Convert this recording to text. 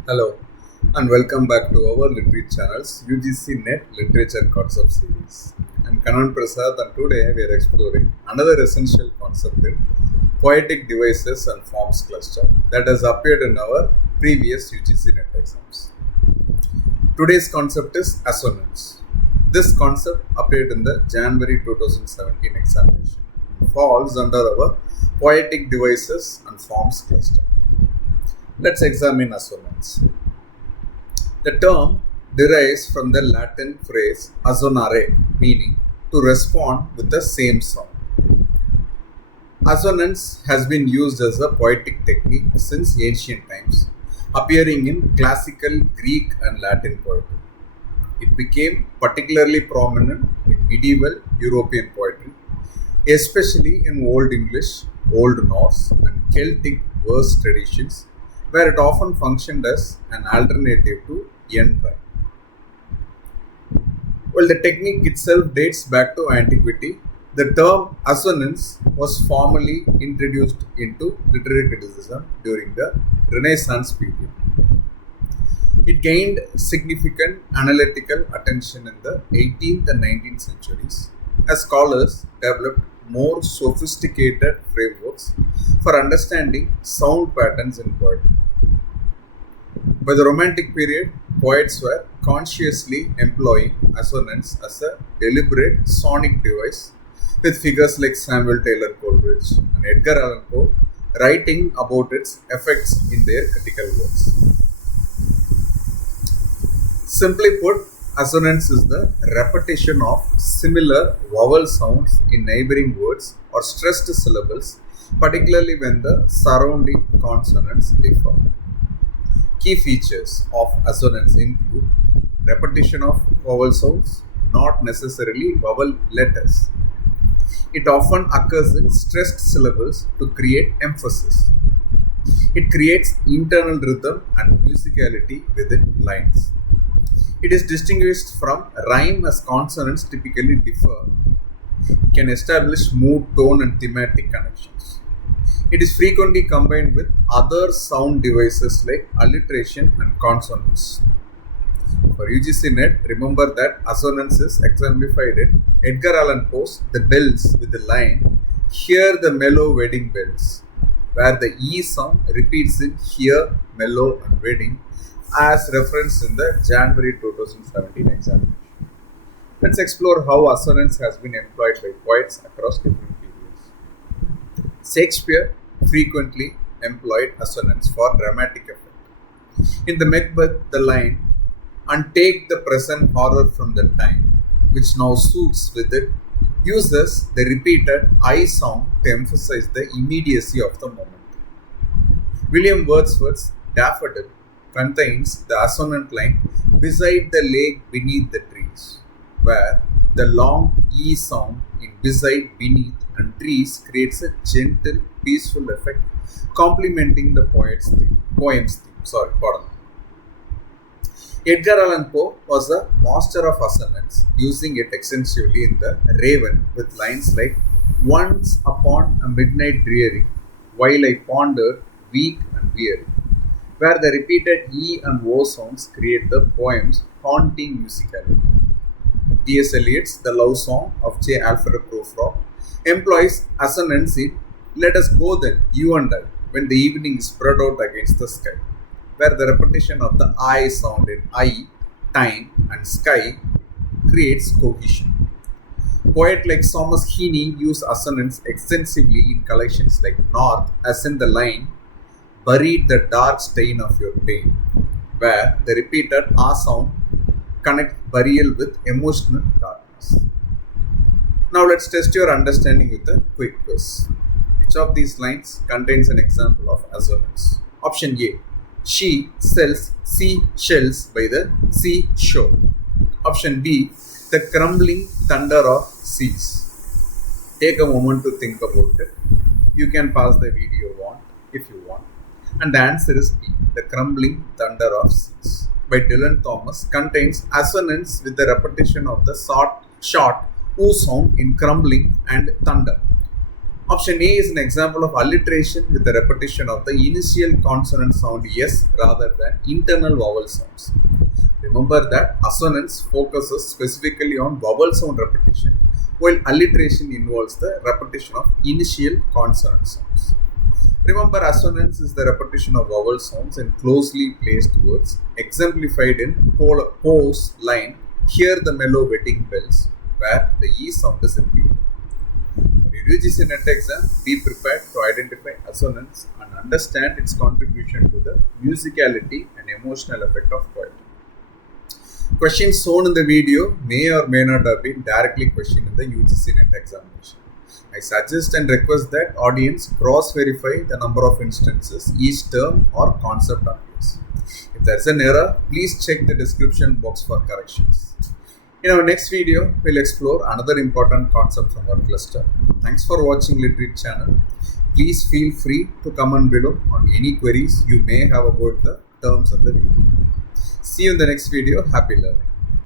Hello and welcome back to our Literature channel's UGC NET Literature Concept Series. I'm Kanan Prasad and today we are exploring another essential concept in poetic devices and forms cluster that has appeared in our previous UGC NET exams. Today's concept is assonance. This concept appeared in the January 2017 examination. It falls under our poetic devices and forms cluster. Let's examine assonance. The term derives from the Latin phrase assonare, meaning to respond with the same sound. Assonance has been used as a poetic technique since ancient times, appearing in classical Greek and Latin poetry. It became particularly prominent in medieval European poetry, especially in Old English, Old Norse, and Celtic verse traditions, where it often functioned as an alternative to end rhyme. Well, the technique itself dates back to antiquity. The term assonance was formally introduced into literary criticism during the Renaissance period. It gained significant analytical attention in the 18th and 19th centuries as scholars developed more sophisticated frameworks for understanding sound patterns in poetry. By the Romantic period, poets were consciously employing assonance as a deliberate sonic device, with figures like Samuel Taylor Coleridge and Edgar Allan Poe writing about its effects in their critical works. Simply put, assonance is the repetition of similar vowel sounds in neighboring words or stressed syllables, particularly when the surrounding consonants differ. Key features of assonance include repetition of vowel sounds, not necessarily vowel letters. It often occurs in stressed syllables to create emphasis. It creates internal rhythm and musicality within lines. It is distinguished from rhyme as consonants typically differ. It can establish mood, tone, and thematic connections. It is frequently combined with other sound devices like alliteration and consonants. For UGC NET, remember that assonance is exemplified in Edgar Allan Poe's The Bells with the line, "Hear the mellow wedding bells," where the E sound repeats in "hear, mellow, and wedding," as referenced in the January 2017 examination. Let's explore how assonance has been employed by poets across different periods. Shakespeare frequently employed assonance for dramatic effect. In the Macbeth, the line, "And take the present horror from the time, which now suits with it," uses the repeated I sound to emphasize the immediacy of the moment. William Wordsworth's Daffodil contains the assonant line, "Beside the lake beneath the trees," where the long E sound in beside, beneath, and trees creates a gentle, peaceful effect, complementing the poem's theme. Edgar Allan Poe was a master of assonance, using it extensively in The Raven with lines like, "Once upon a midnight dreary, while I pondered, weak and weary," where the repeated E and O sounds create the poem's haunting musicality. T.S. Eliot's The Love Song of J. Alfred Prufrock employs assonance in "Let us go then, you and I, when the evening is spread out against the sky," where the repetition of the I sound in I, time, and sky creates cohesion. Poets like Thomas Heaney use assonance extensively in collections like North, as in the line, "Buried the dark stain of your pain," where the repeated A sound connects burial with emotional darkness. Now let's test your understanding with a quick quiz. Which of these lines contains an example of assonance? Option A, "She sells seashells by the seashore." Option B, "The crumbling thunder of seas." Take a moment to think about it. You can pause the video if you want. And the answer is B, "The Crumbling Thunder of Seas" by Dylan Thomas contains assonance with the repetition of the short "oo" sound in crumbling and thunder. Option A is an example of alliteration with the repetition of the initial consonant sound yes rather than internal vowel sounds. Remember that assonance focuses specifically on vowel sound repetition, while alliteration involves the repetition of initial consonant sounds. Remember, assonance is the repetition of vowel sounds in closely placed words, exemplified in Poe's line, "Hear the mellow wedding bells," where the E sound is repeated. For your UGC NET exam, be prepared to identify assonance and understand its contribution to the musicality and emotional effect of poetry. Questions shown in the video may or may not have been directly questioned in the UGC NET examination. I suggest and request that audience cross-verify the number of instances each term or concept appears. If there is an error, please check the description box for corrections. In our next video, we'll explore another important concept from our cluster. Thanks for watching Literary channel. Please feel free to comment below on any queries you may have about the terms of the video. See you in the next video. Happy learning.